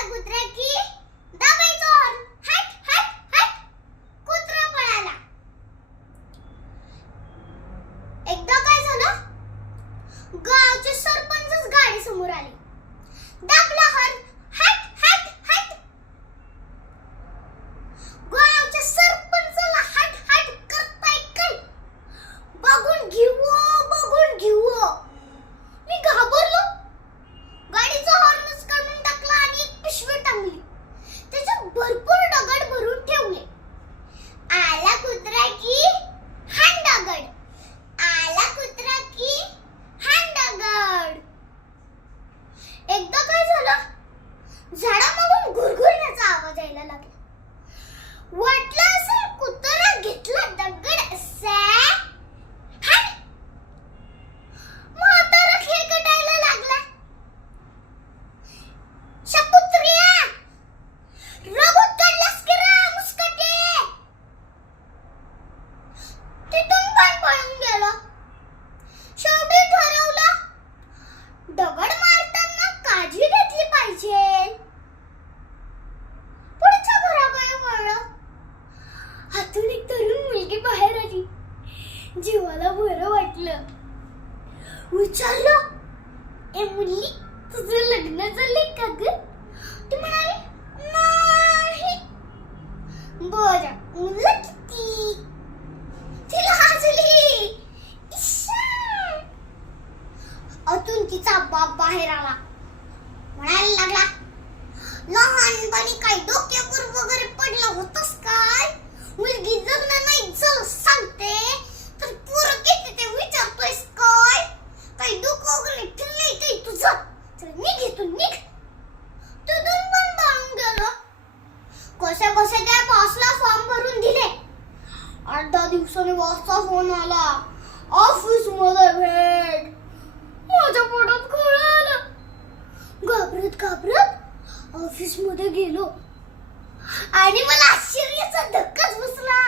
आला कुत्रा की दाबायचं हॉर्न. हट हट हट. कुत्रा पळाला. एकदा काय झालं, गावचे सरपंचच गाडी समोर आली. दाबला हॉर्न. हट हट हट. गावच्या सरपंचाला हट हट करताय काय? बघून घेऊ. मी घाबरलो. गाडीचा हॉर्नच काढून टाकला आणि एक पिशवी टांगली. त्याच्यात भरपूर दगड भरून ठेवले. आला कुत्रा की हाण दगड. आला कुत्रा की हाण दगड. एकदा काय झालं, झाडामागून घुरघुरण्याचा आवाज यायला लागला. वाटलं असेल कुत्रा घेतला दगड असा. हाण. म्हातारा खेकटायला लागला. शकुत्र्या, रगूत काढलास की रा मुस्कटे. तिथून पण पळून गेला. शेवटी ठरवलं, दगड मारताना काळजी घेतली पाहिजे. पुढच्या घराकडे वळलं. हातून एक तरुण मुलगी बाहेर आली. जीवाला बरं वाटलं. विचारलं, ए मुली, तुझं लग्न झालंय का ग? ती म्हणाली, नाही. बरं, मुलं किती? ती लाजली. अतून तिचा बाप बाहेर आला. म्हणायला लागला, लहानपणी काय डोक्यावर वगैरे पडला होतास काय? मुलगी जगणार नाही जर सांगते तर पोरं किती ते विचारतोयस काय? काही डोकं वगैरे ठरलंय काही तुझं? चल निघ इथून, निघ. तिथून पण पळून गेलो. कसे त्या बॉसला फॉर्म भरून दिले. 8-10 दिवसांनी बॉसचा फोन आला, ऑफिस मध्ये भेट. माझ्या पोटात खोळा आला. घाबरत ऑफिस मध्ये गेलो आणि मला आश्चर्याचा धक्काच बसला.